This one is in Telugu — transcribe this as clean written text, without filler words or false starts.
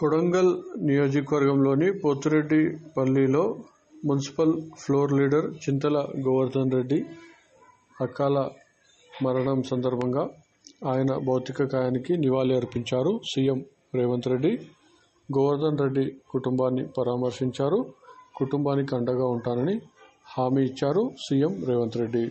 కొడంగల్ నియోజకవర్గంలోని పోతిరెడ్డిపల్లిలో మున్సిపల్ ఫ్లోర్ లీడర్ చింతల గోవర్ధన్ రెడ్డి అకాల మరణం సందర్భంగా ఆయన భౌతిక కాయానికి నివాళి అర్పించారు సీఎం రేవంత్ రెడ్డి. గోవర్ధన్ రెడ్డి కుటుంబాన్ని పరామర్శించారు. కుటుంబానికి అండగా ఉంటానని హామీ ఇచ్చారు సీఎం రేవంత్ రెడ్డి.